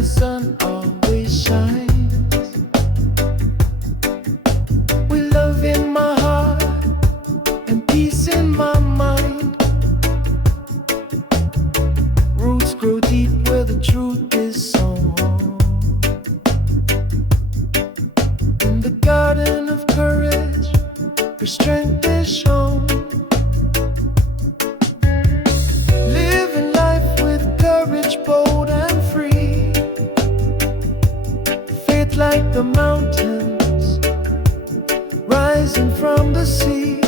the sun always shines. With love in my heart and peace in my mind. Roots grow deep where the truth is sown. In the garden of courage, where strength is shown. Living life with courage, bold and free. Faith like the mountains, rising from the sea.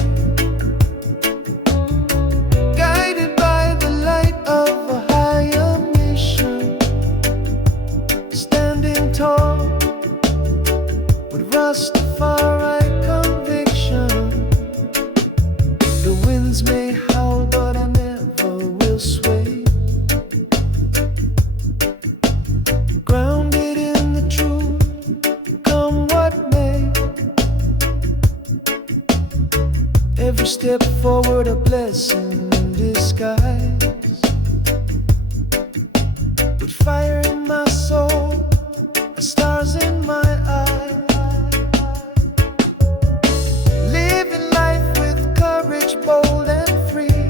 Guided by the light of a higher mission. Standing tall with Rastafari conviction. The winds may howl, but I never will sway. Grounded in the truth, come what may. Every step forward a blessing in disguise. With fire in my soul, stars in my eyes. Living life with courage, bold and free.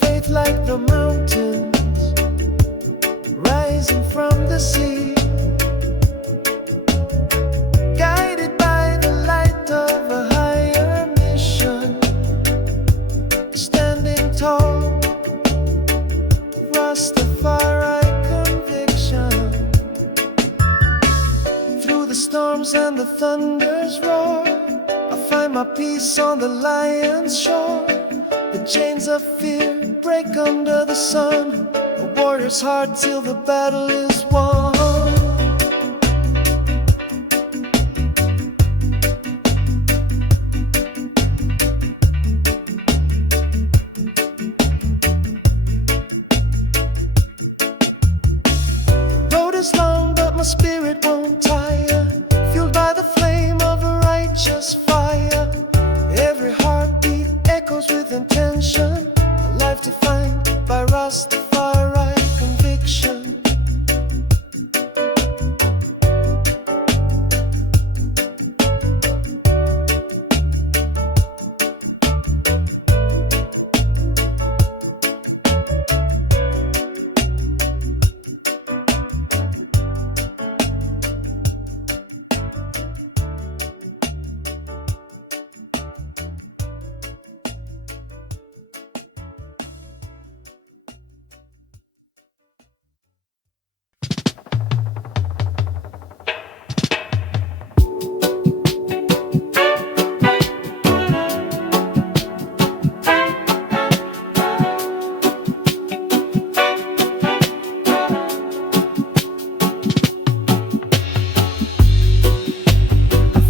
Faith like the mountains, rising from the sea. Guided by the light of a higher mission. Standing tall, Rastafari conviction. Through the storms and the thunder's roar, I find my peace on the lion's shore. The chains of fear break under the sun. A warrior's heart till the battle is won. The road is long, but my spirit won't tire. Fueled by the flame of a righteous fire. Every heartbeat echoes with intention. A life defined by Rastafari conviction.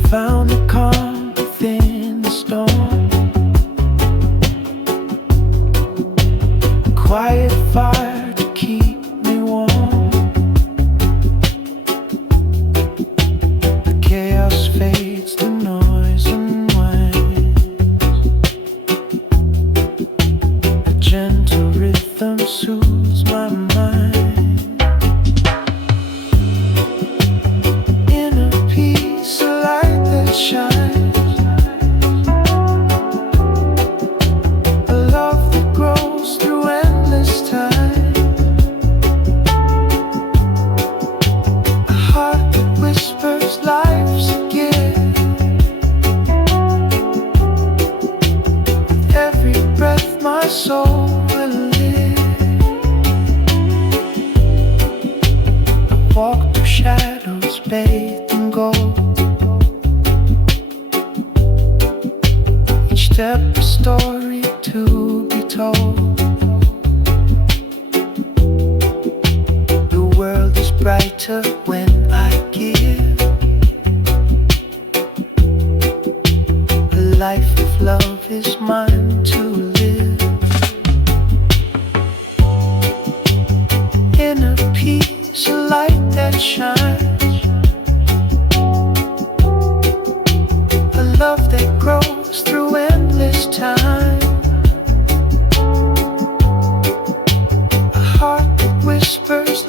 Found a calm within the storm. Quiet fire to keep me warm. The chaos fades, the noise unwinds. A gentle rhythm soothes my mind. Inner peace, a light that shines. A love that grows through endless time. A heart that whispers life's a gift. With every breath my soul will live. I walk through shadows bathed in gold. Each step a story to be told. The world is brighter when I give. A life of love is mine to live. Inner peace, a light that shines. A love that grows through endless time. A heart that whispers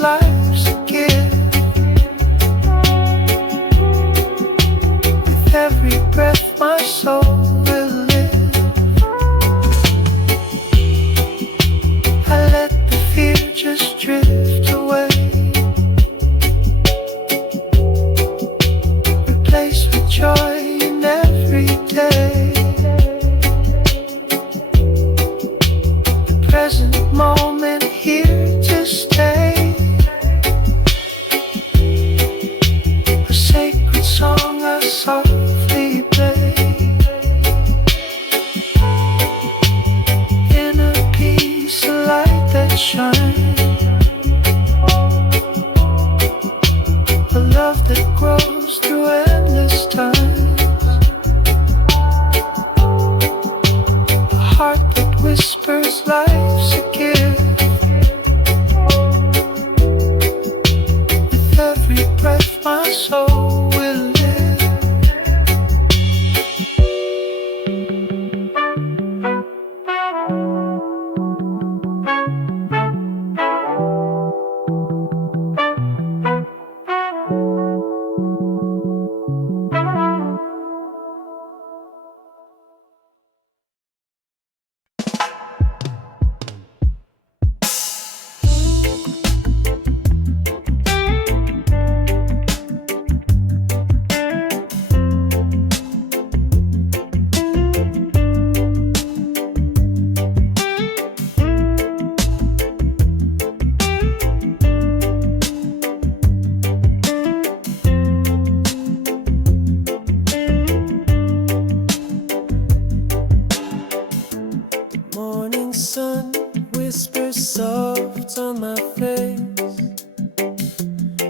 soft on my face,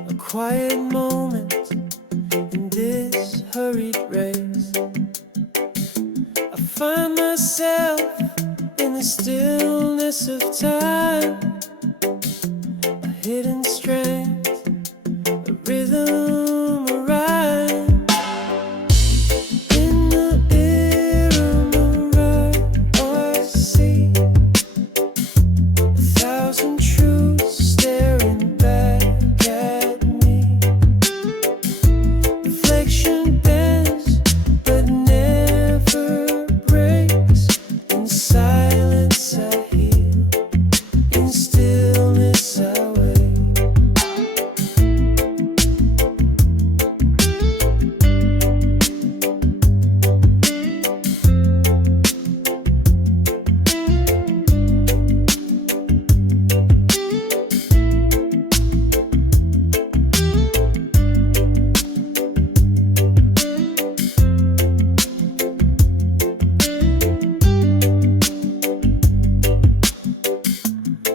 a quiet moment in this hurried race. I find myself in the stillness of time, a hidden strength, a rhythm, a rhyme. In the ear of my right, I see 1,000 truths staring back at me. Reflection bends but never breaks. In silence I hear, in stillness I wait.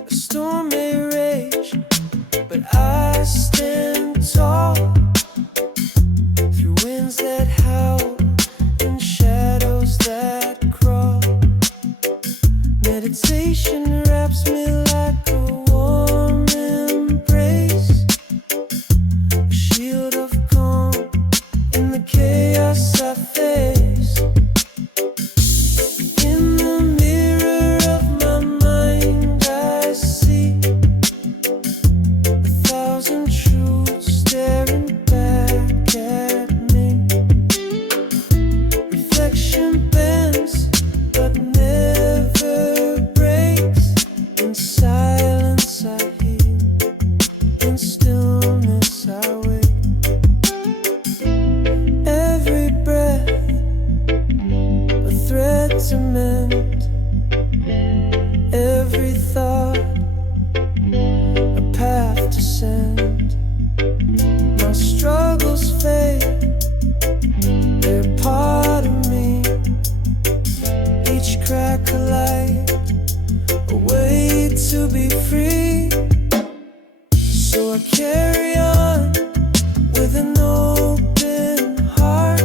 A storm may rage, but I stand tall through winds that howl and shadows that crawl. Meditation wraps me like a warm embrace, a shield of calm in the chaos I face. In the mirror of my mind I see 1,000 truths staring back at me. Reflection bends but never breaks. In silence I hear, in stillness I wait. Every breath a thread to mend, every thought a path to send. My struggles fade, they're part of me. Each crack a light, a way to be free. So I carry on with an open heart.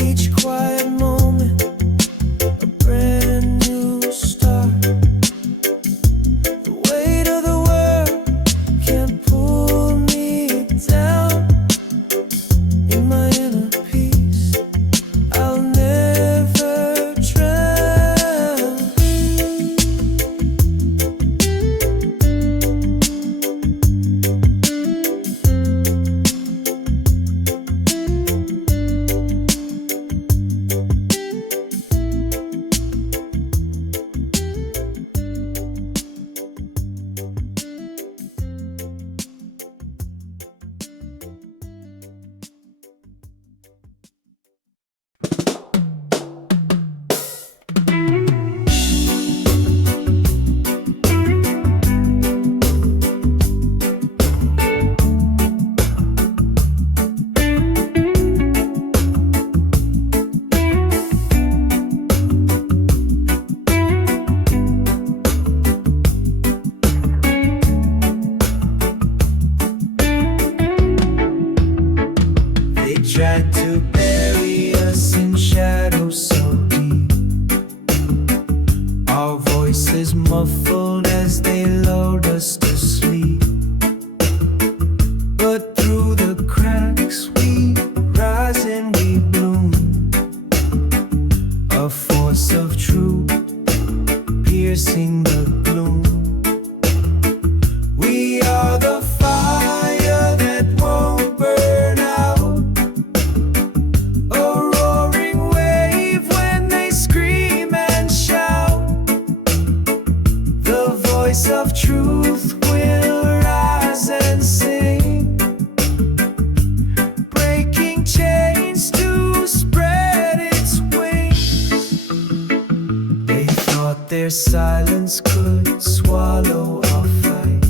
Each quiet moment a brand new start. The weight of the world can't pull me down. In my inner peace I'll never drown. They tried to bury us in shadows so deep, our voices muffled as they lulled us to sleep. But through the cracks we rise and we bloom, a force of truth piercing the gloom. We are the fire that won't burn out, a roaring wave when they scream and shout. The voice of truth will rise and sing, breaking chains to spread its wings. They thought their silence could swallow our fight,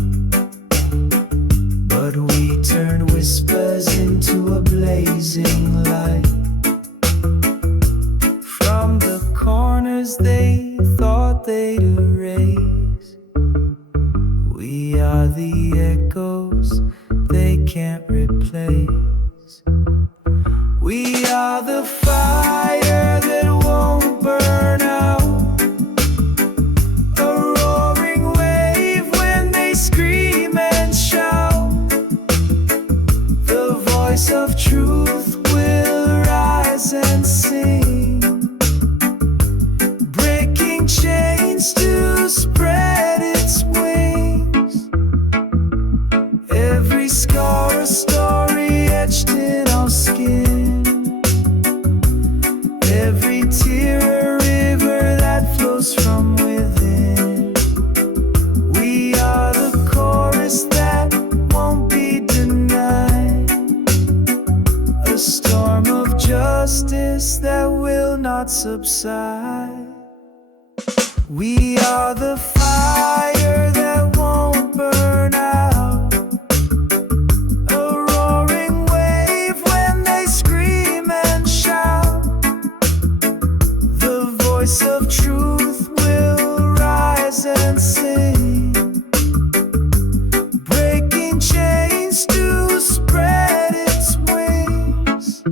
but we turned whispers into a blazing light. From the corners they thought they'd erase, are the echoes they can't replace. We are the fire that won't burn out, a roaring wave when they scream and shout. The voice of truth will rise and sing, breaking chains to spread its wings. Every scar a story etched in our skin, every tear a river that flows from within. We are the chorus that won't be denied, a storm of justice that will not subside. We are the fire that won't burn out, a roaring wave when they scream and shout. The voice of truth will rise and sing, breaking chains to spread its wings.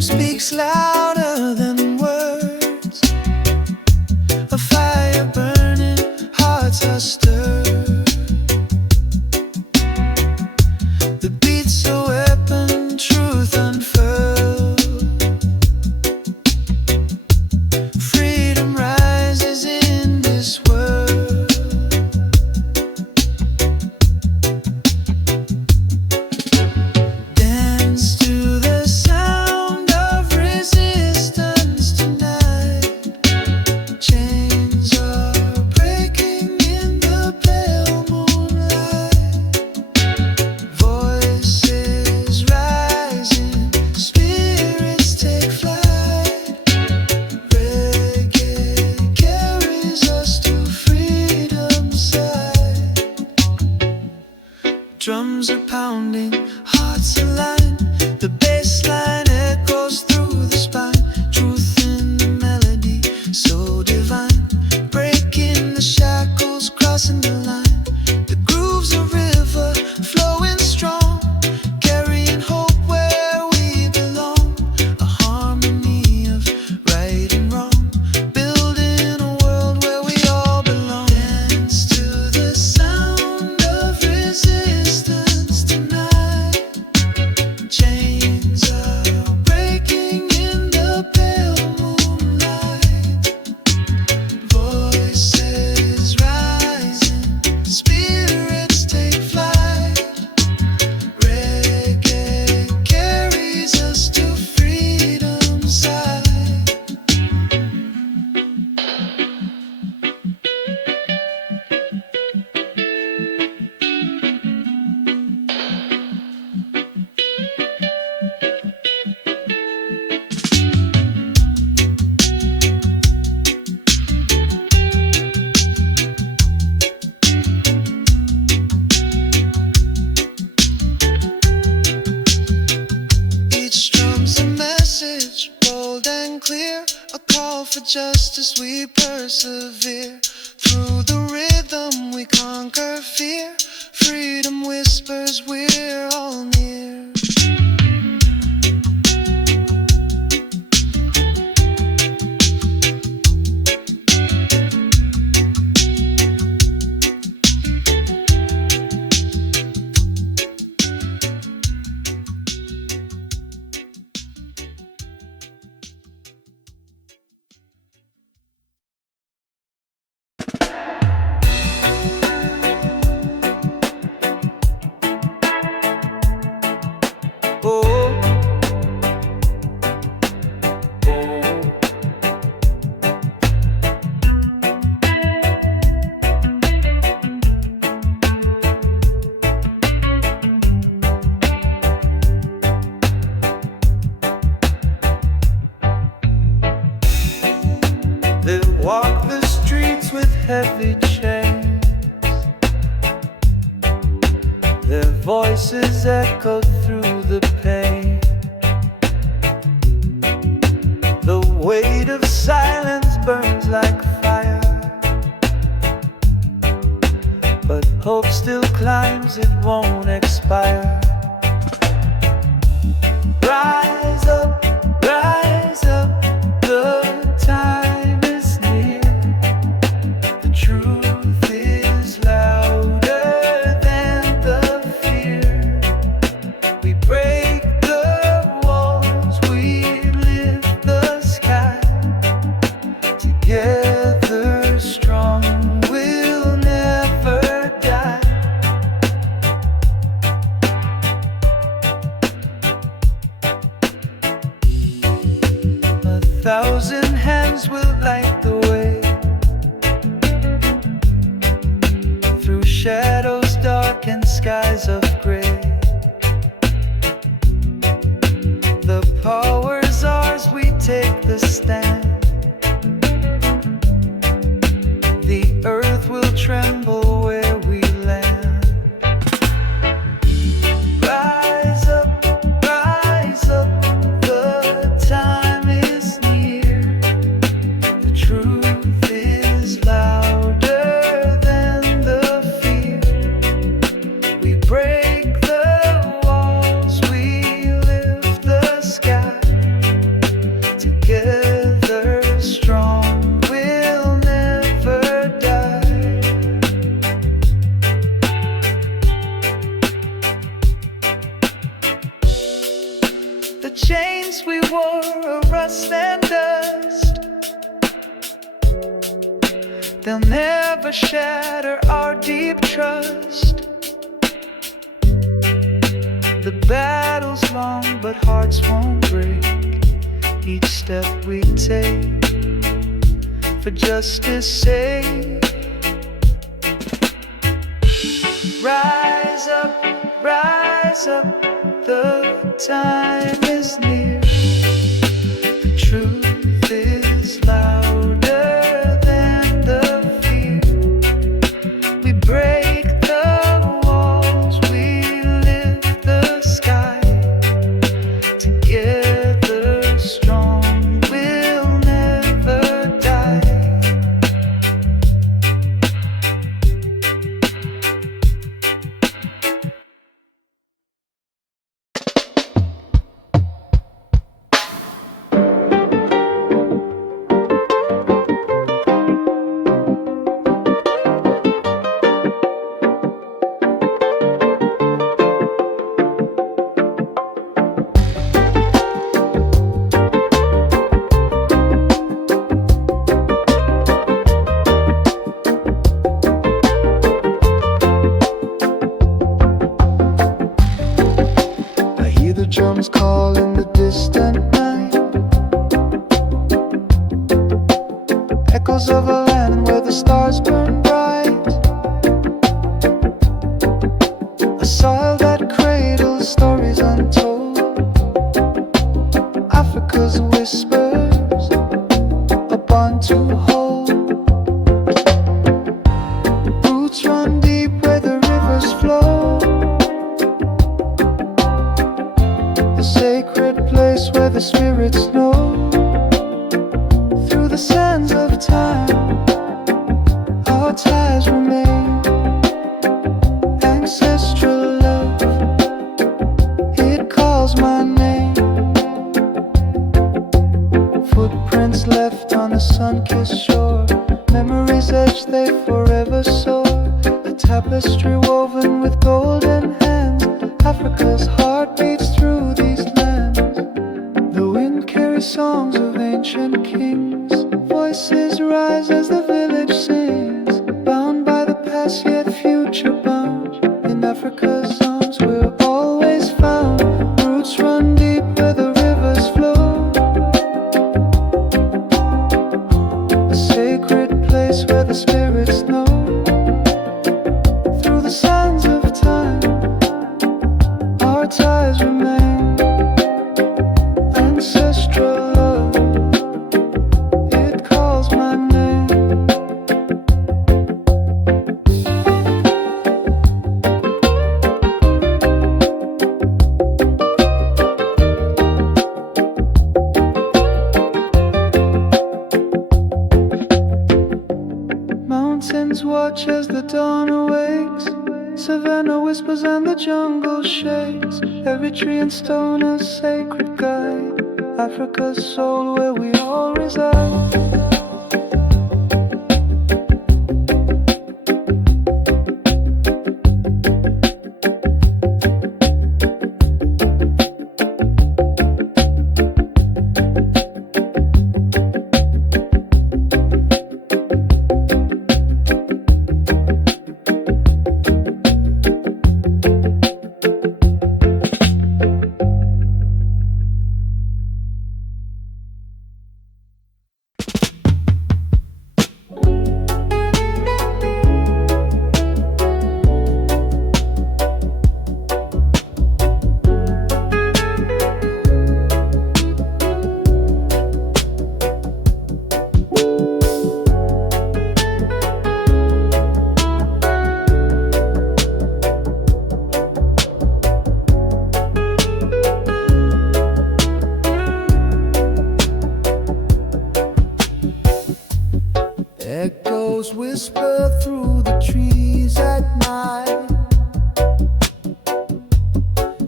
Speaks louder than words, a fire burning, hearts are stirred. The beat's a weapon, truth unfurled. Freedom rises in this world. Dance to the sound of resistance tonight. Chains are breaking in the pale moonlight. Voices rising, spirits take flight. Reggae carries us to freedom's side. Drums are pounding, hearts align. The bass line echoes through the spine. Truth in the melody, so divine. Breaking the shackles, crossing the line. The groove's a river, flowing strong, carrying hope where we belong. A harmony of right and wrong, building a world where we all belong. Dance to the sound of resistance tonight. Chains are breaking in the pale moonlight. Voices rising, spirits take flight. Reggae carries us to freedom's side. Each drum's a message, bold and clear, a call for justice, we persevere. Through the rhythm we conquer fear. Freedom whispers, we're all near. voices echoed through the pain. The weight of silence burns like fire, but hope still climbs, it won't expire. Rise up, the time is near. The truth is louder than the fear. We break the walls, we lift the sky. Together strong, we'll never die. A thousand hands will light the way through shadows dark and skies of gray. The power's ours, we take the stand. The earth will tremble where we land. Rise up, the time is near. The truth is louder than the fear. We break the walls, we lift the sky. Together strong, we'll never die. The chains we wore are rust and dust. They'll never shatter our deep trust. The battle's long, but hearts won't break. Each step we take for justice' sake. Rise up, the time is near. The truth is louder than the fear. We break the walls, we lift the sky. Together strong, we'll never die. Drums call in the distant night, echoes of a land where the stars burn bright, a soil that cradles stories untold, Africa's whispers, a bond to hold. Roots run deep where the rivers flow, sacred place where the spirits know. Through the sands of time, our ties remain. Ancestral love, it calls my name. Footprints left on a sun-kissed shore, memories etched, they forever soar. A tapestry woven with golden hands, Africa's heart beats through these lands. The wind carries songs of ancient kings, voices rise as the village sings. Bound by the past yet future bound, in Africa's arms we're always found. Roots run deep where the rivers flow, a sacred place where the spirits know. Through the sands of time, our ties remain. Ancestral love, it calls my name. winds watch as the dawn awakes. Savannah whispers and the jungle shakes. Every tree and stone a sacred guide. Africa's soul where we all reside. Echoes whisper through the trees at night.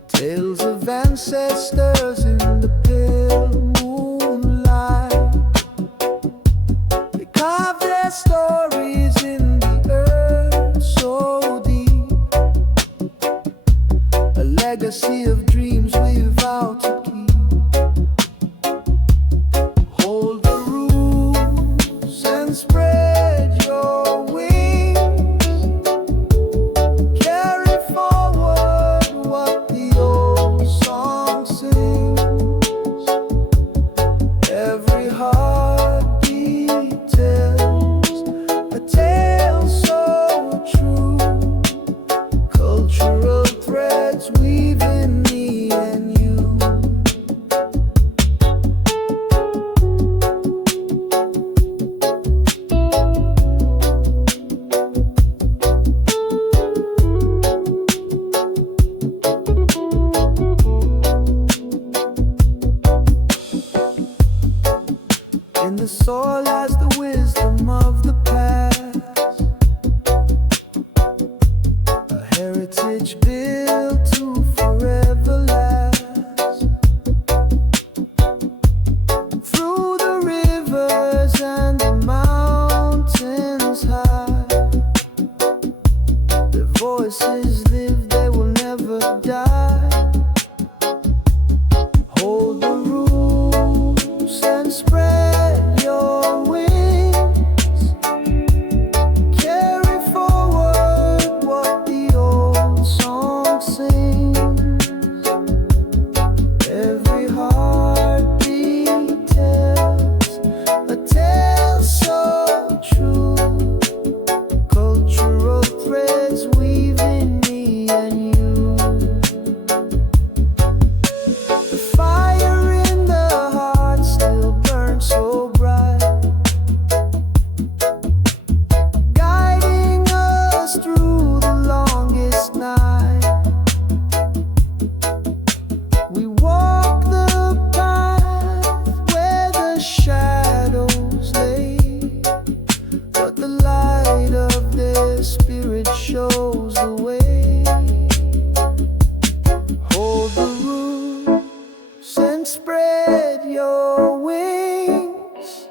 Tales of ancestors in the pale moonlight. They carve their stories in the earth so deep. A legacy of dreams we vow to keep. Hold the rules and spread your wings. Carry forward what the old song sings. Every heartbeat tells a tale so true. Cultural threads weaving me and you. In the soil lies the wisdom of the past, a heritage built to forever last. Through the rivers and the mountains high, their voices live, they will never die. Hold the rules and spread your wings. Carry forward what the old song sings. Every heartbeat tells a tale so true. Cultural threads weaving me and you. The fire in the heart still burns so bright, guiding us through the longest night. We walk the path where the shadows lay, but the light of their spirit shows the way. Hold the roots and spread your wings.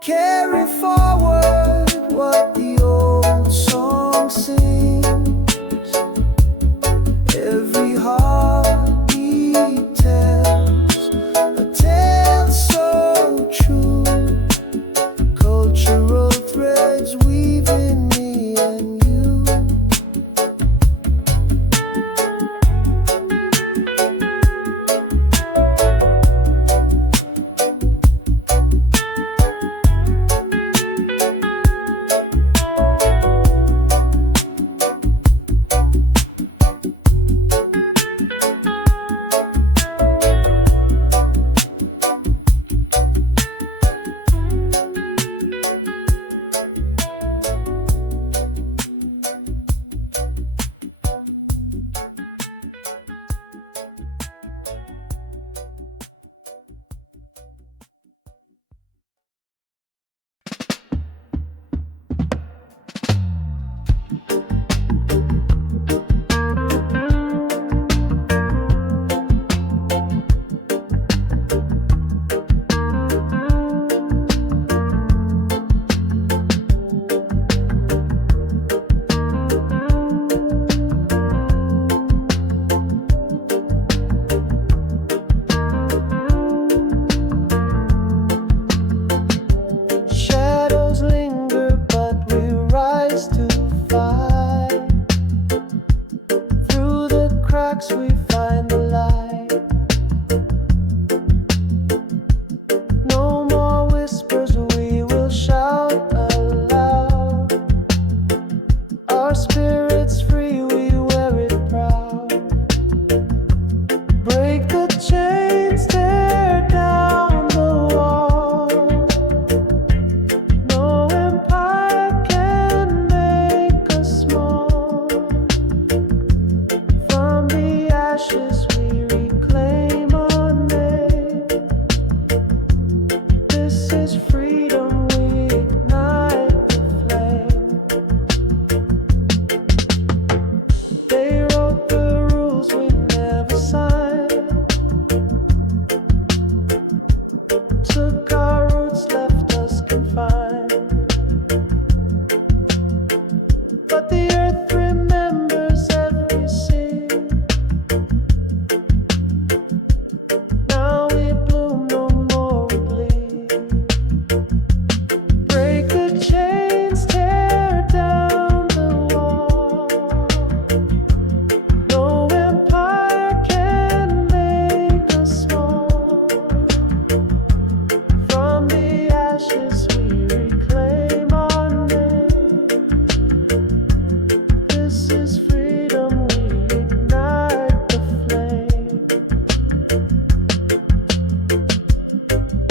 Carry forward what the old song sings. Every heartbeat tells a tale so true. Cultural threads weaving me and you. cracks we find the light. No more whispers, we will shout aloud. Our spirit's free, we wear it proud. Break the chains, tear down the wall. No empire can make us small. From the ashes we reclaim our name. This is freedom, we ignite the flame. They wrote the rules we never signed. Took our roots, left us confined. But the earth remembers every scene. Now we bloom, no more we bleed. Break the chains, tear down the wall. No empire can make us small. From the ashes we reclaim our name. This is freedom, we ignite the flame.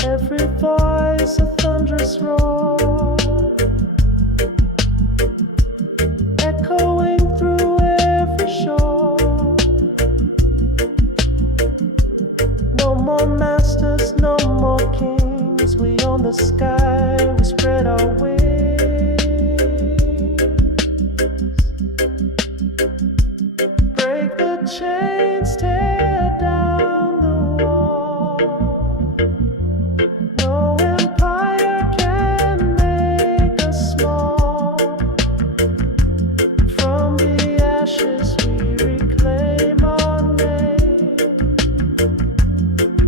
Every voice a thunderous roar, echoing through every shore. No more masters, no more kings. We own the sky, we spread our wings. Break the chains, tear down the wall. No empire can make us small. From the ashes we reclaim our name.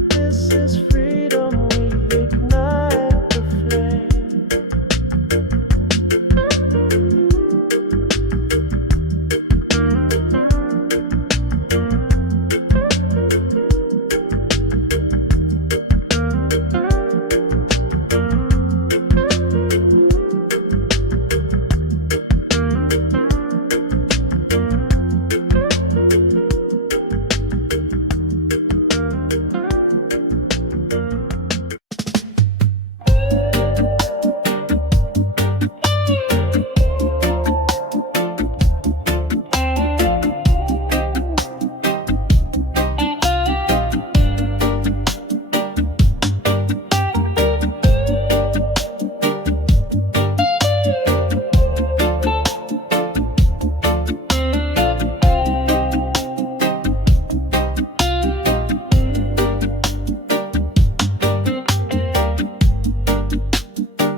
This is freedom, we ignite the flame.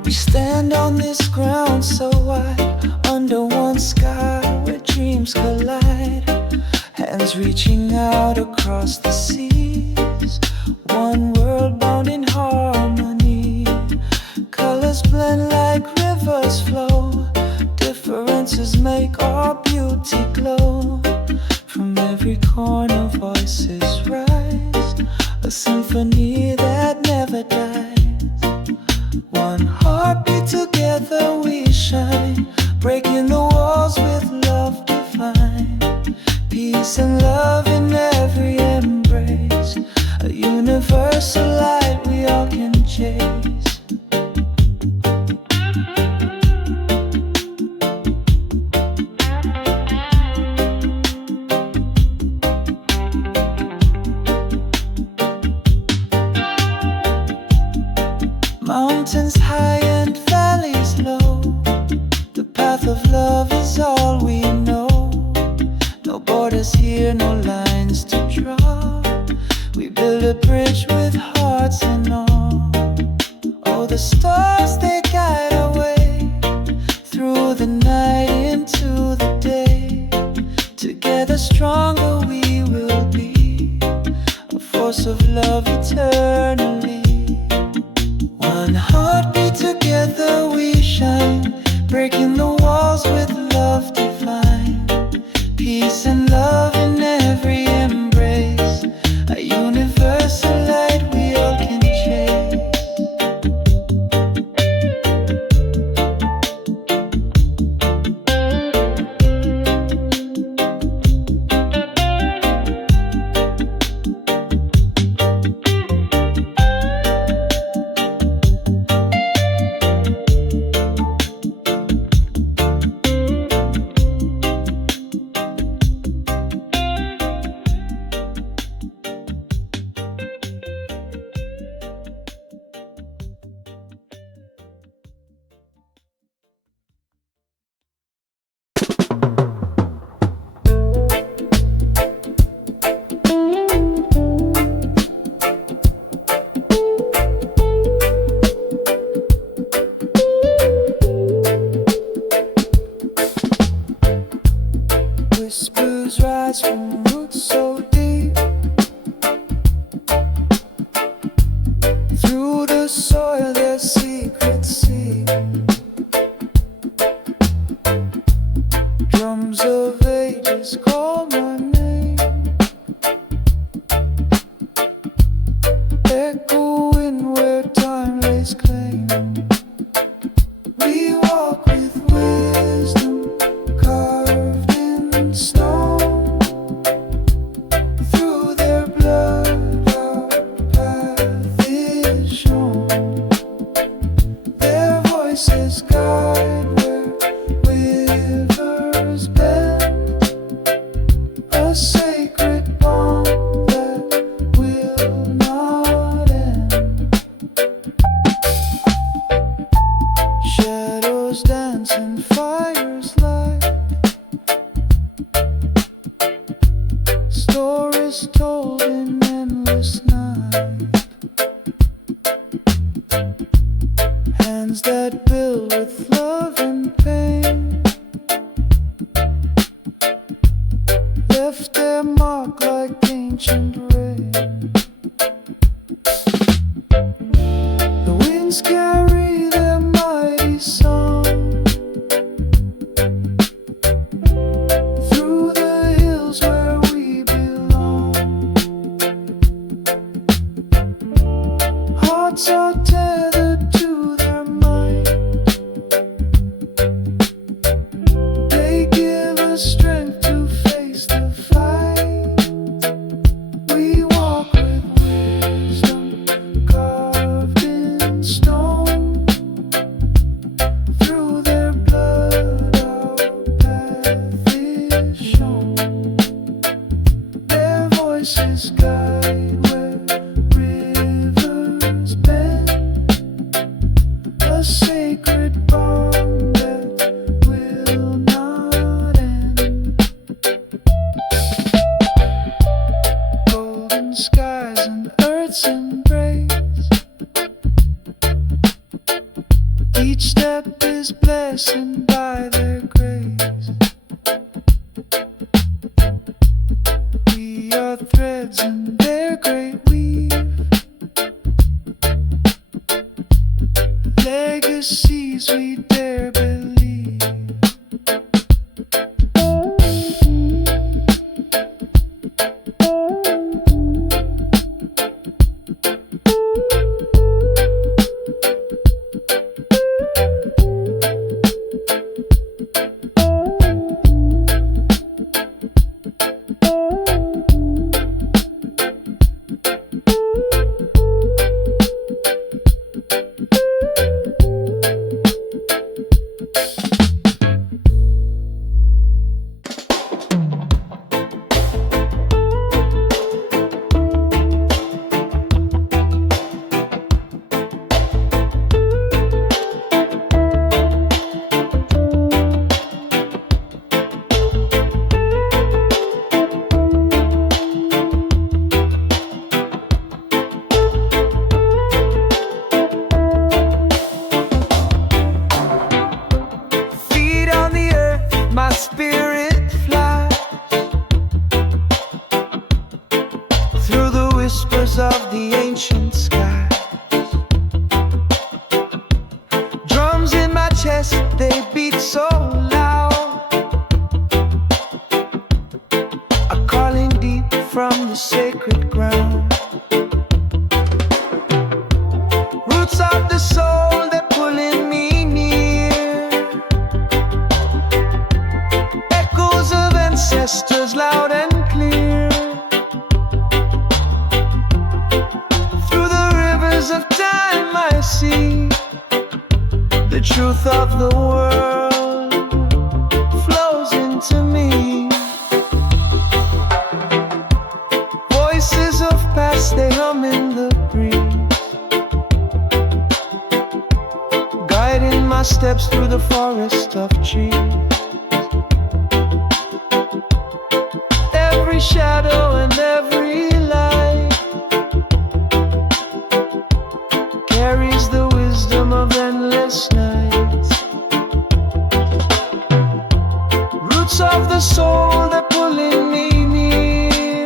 We stand on this ground so wide, under one sky where dreams collide. Hands reaching out across the seas, one world bound in harmony. Colors blend like rivers flow, differences make our beauty glow. From every corner voices rise, a symphony that never dies. One heartbeat, together we shine, breaking the walls with love divine. Peace and love in every embrace, a universal light we all can chase. Mountains high and valleys low, the path of love is all we know. No borders here, no lines to draw. We build a bridge with hearts and all. Oh, the stars, they guide our way through the night into the day. Together stronger we will be, a force of love eternally. One heartbeat, together we shine, breaking the walls with love divine. Peace and love in every so deep. Through the soil their secrets see. Drums of ages call my name, echoing where time lays claim. We walk with wisdom carved in stone. Through their blood our path is shown. Their voices guide where rivers bend, a sacred bond that will not end. Shadows dance and fires light, stories told in endless night. Hands that build with love and pain left their mark like ancient rain. The winds carry their mighty song through the hills where we belong. Hearts are tethered to their might. They give us strength to face the fight. We walk with wisdom carved in stone. Through their blood our path is shown. Their voices guide where rivers bend, a sacred bond that will not end. Golden skies and earth's embrace, each step is blessed by their grace. We are threads in their great weave, legacies we dare believe. Feet on the earth, my spirit flies through the whispers of the ancient skies. Drums in my chest, they beat so loud, a calling deep from the sacred ground. Roots of the soul, they're pulling me near, echoes of ancestors loud and clear. Through the rivers of time I see the truth of the world flows into me. Voices of past, they hum in the breeze, guiding my steps through the forest of trees. Every shadow and every light carries the wisdom of endless nights. Roots of the soul, they're pulling me near,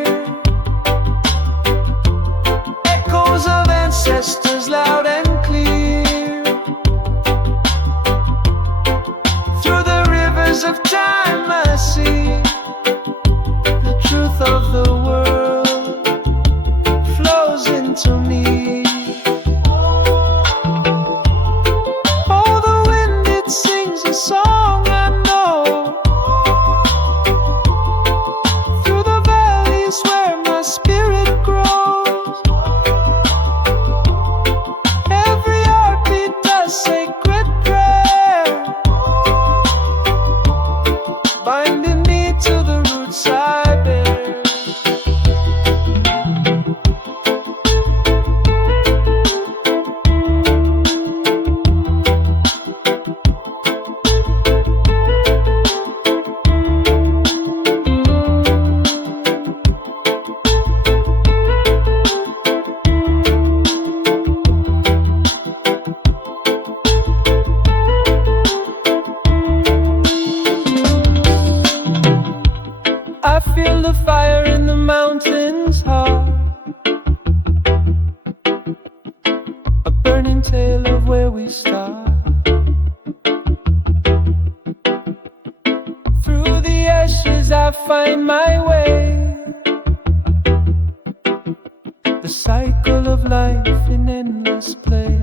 we start. Through the ashes I find my way. The cycle of life in endless play.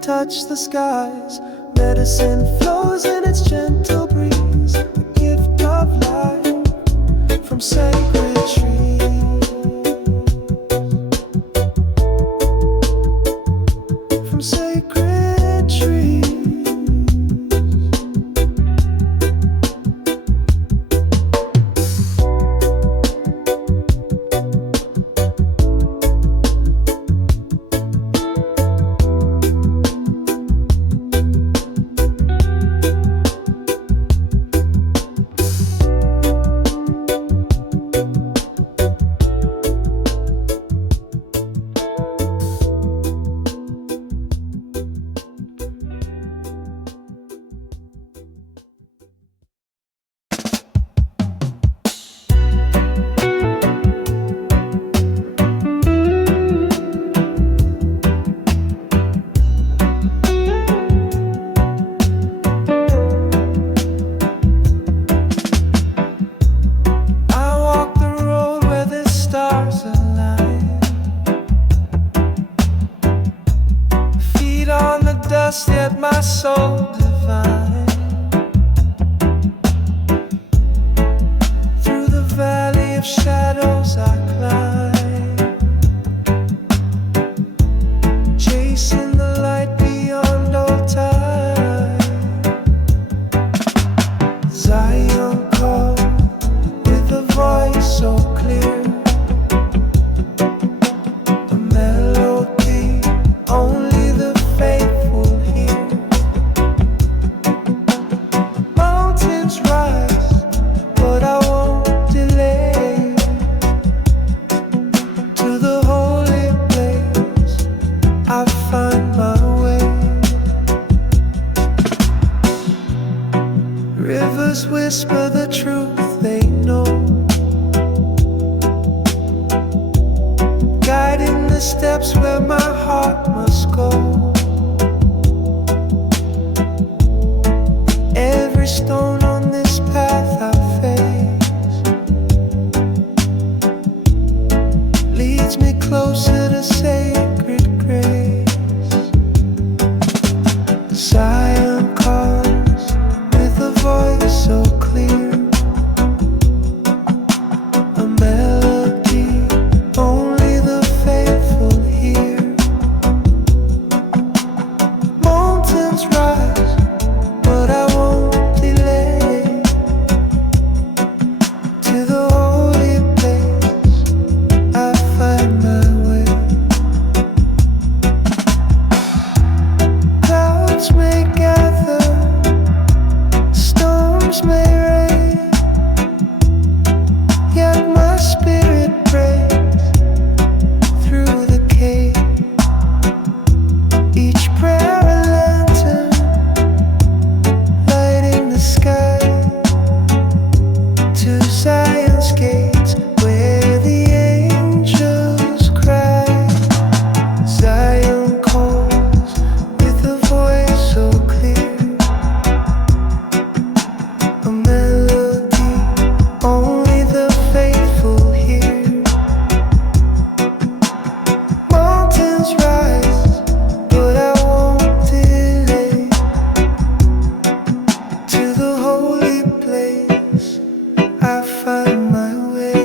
Touch the skies, medicine flows in its gentle breeze, the gift of life from sacred trees, from sacred trees. dust, yet my soul divine. Through the valley of shadows I climb, chasing the light beyond all time. Zion called with a voice so clear, a melody only the faithful hear. Mountains rise, but I won't delay. To the holy place I find my way. Rivers whisper the truth they know, guiding the steps where my heart must go. Every stone on this path I face leads me closer to sacred grace. Zion calls with a voice so clear, a melody only the faithful hear. Mountains rise, but I won't delay. To the holy place I find my way. Clouds may gather, storms may rain, yet my spirit prays through the cave. Each prayer a lantern, lighting the sky to Zion's gates where the angels cry. Zion calls with a voice so clear, a melody only the faithful hear. Mountains rise, but I won't delay. To the holy place I find my way.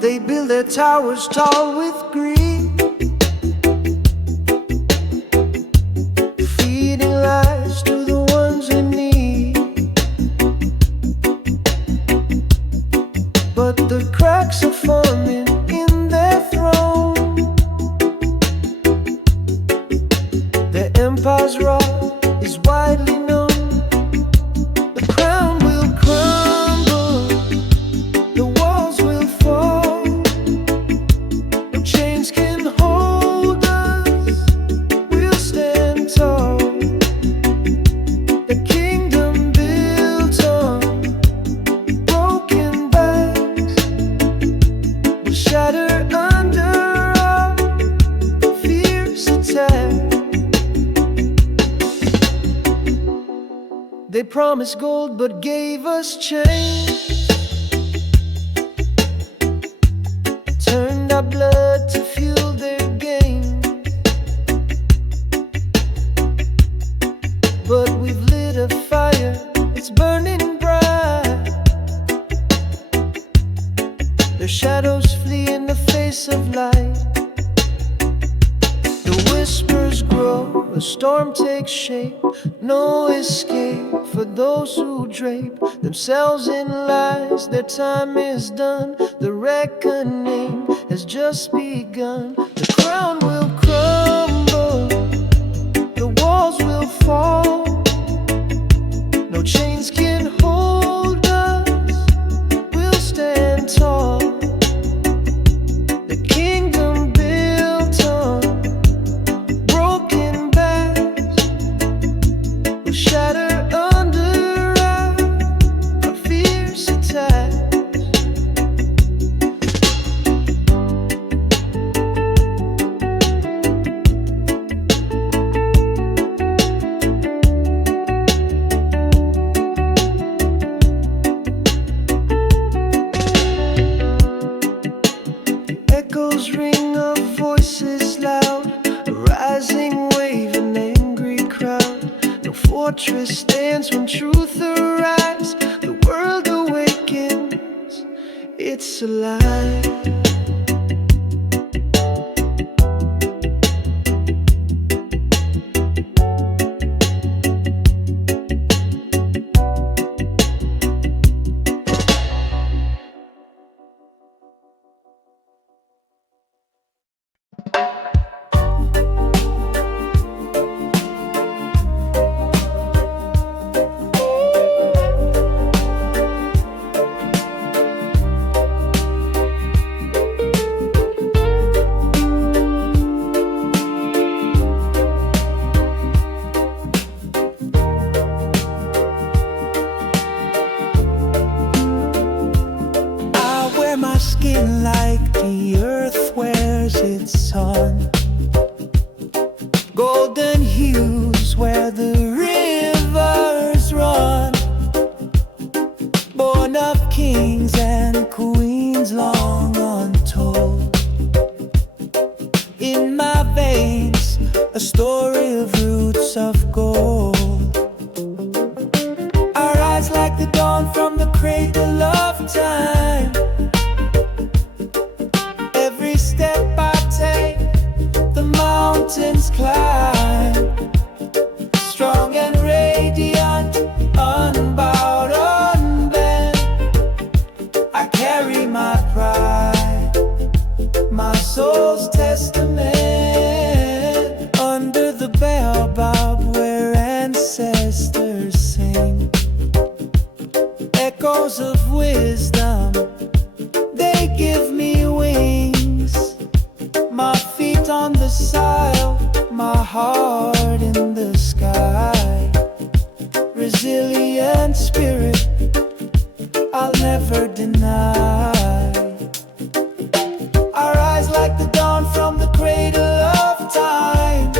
They build their towers tall with greed, feeding lies to the ones in need. But the cracks are forming in their throne. Their empire's wrath is widely known. The crown will crumble, the walls will fall. No chains can hold us, we'll stand tall. The kingdom built on broken backs will shatter under our fierce attack. They promised gold but gave us chains, turned our blood to fuel their gain. But we've lit a fire, it's burning bright. Their shadows flee in the face of light. The whispers grow, a storm takes shape. No escape for those who drape themselves in lies. Their time is done, the reckoning has just begun. The crown will crumble, the walls will fall. No chains can hold us, we'll stand shatter under our fierce attack. Echoes ring of voices loud, a rising wave, an angry crowd. No fortress stands when truth arrives. The world awakens, it's alive. Skin like the earth wears its sun, golden hues where the rivers run, born of kings and queens long untold. In my veins, a story of roots of gold. Our eyes like the dawn from the cradle of time. Step I take, the mountains climb, strong and radiant, unbowed, unbent. I carry my pride, my soul's testament, under the baobab where ancestors sing. Echoes of wisdom, they give me wings. My feet on the soil, my heart in the sky. Resilient spirit, I'll never deny. Our eyes like the dawn from the cradle of time.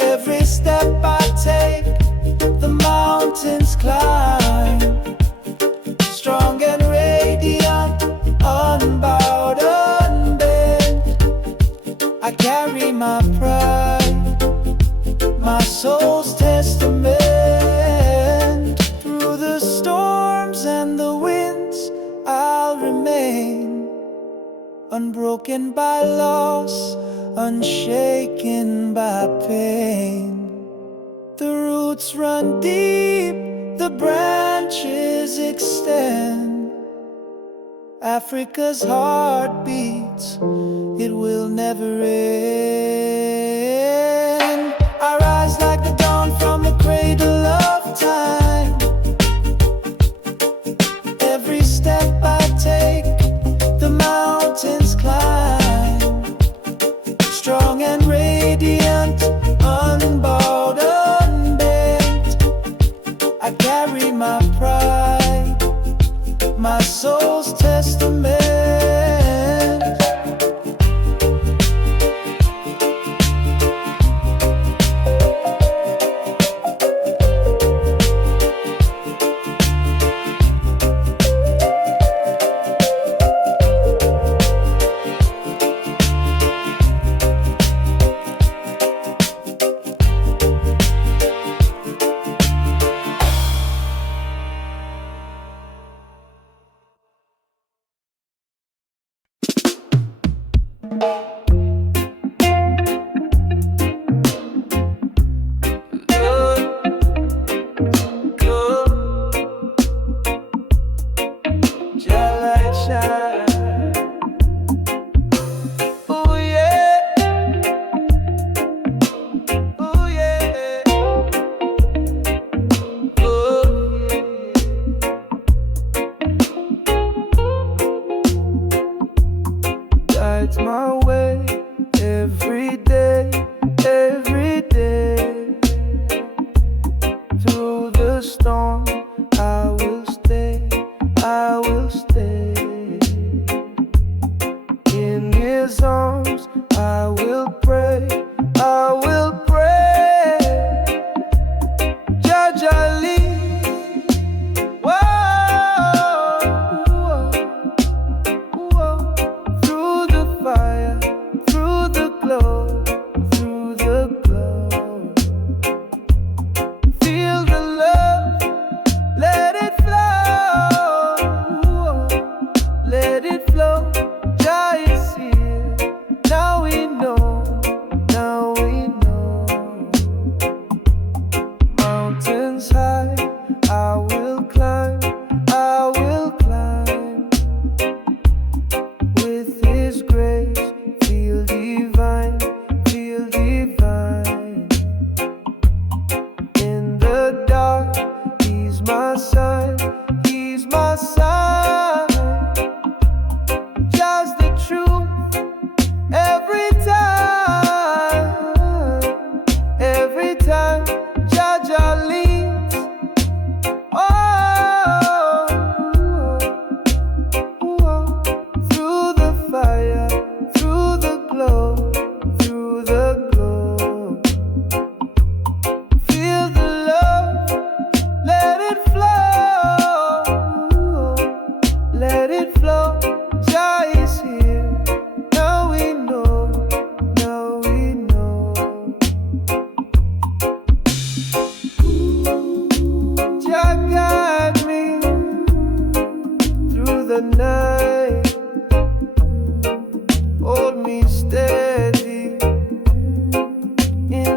Every step I take, the mountains climb, strong and radiant, unbowed, I carry my pride, my soul's testament. Through the storms and the winds, I'll remain, unbroken by loss, unshaken by pain. The roots run deep, the branches extend. Africa's heart beats, it will never end. Our eyes like the dawn from the cradle of time. Every step I take, the mountains climb, strong and radiant, unbowed, unbent. I carry my pride, my soul's testament.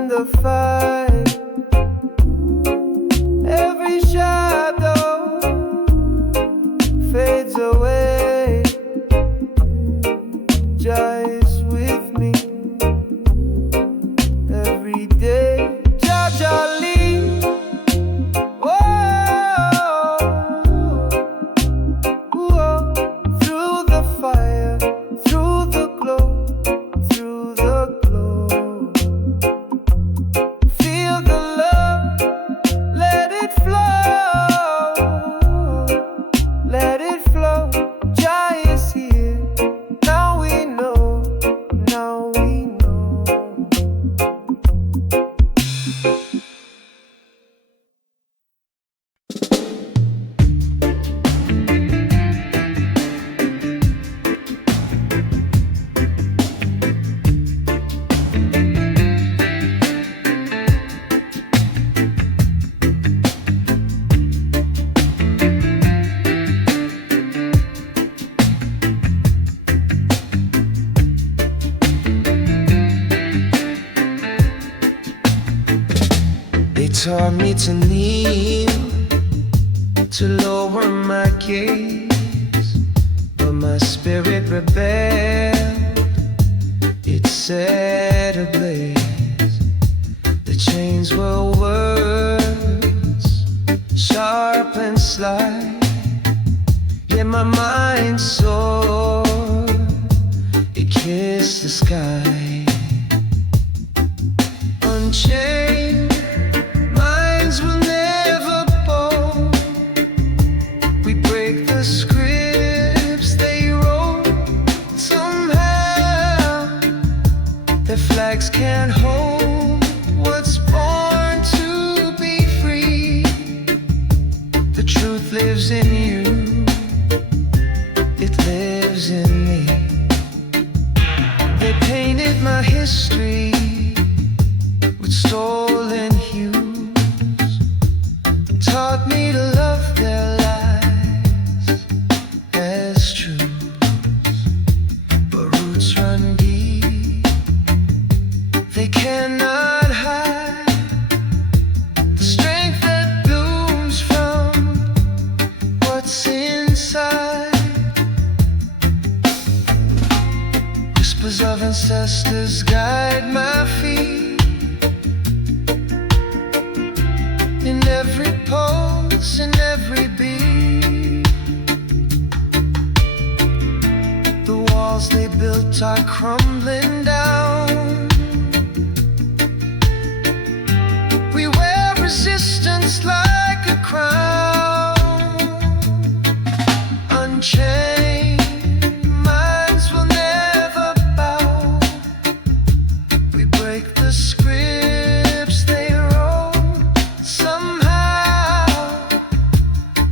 the fight. Every shadow fades away. Jah is with me every day. Jah Jah lead. Whoa, whoa. Through the fire, through the glow, through the glow. Feel the love, let it flow, let it flow. Jah is here, now we know, now we know. They taught me to kneel, to lower my gaze, but my spirit rebelled, it set ablaze. The chains were words, sharp and sly, yet my mind soared, it kissed the sky. Unchained minds will never bow. We break the scripts they wrote. Somehow their flags can't hold what's born to be free. The truth lives in you, it lives in me. They painted my history with stolen hues, taught me to love their lies as truths. But roots run deep, they cannot hide the strength that blooms from what's inside. Whispers of ancestors guide my feet. In every pulse, in every beat, the walls they built are crumbling down. We wear resistance like a crown. Unchained minds will never bow. We break the scripts they wrote. Somehow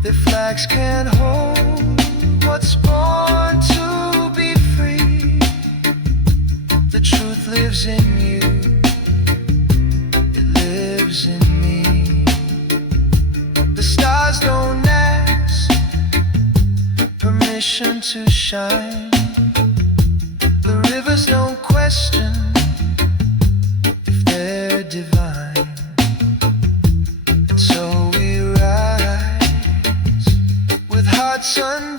their flags can't hold what's born to be free. The truth lives in you, it lives in me. The stars don't ask permission to shine. The rivers don't question if they're divine. And so we rise with hearts unbound.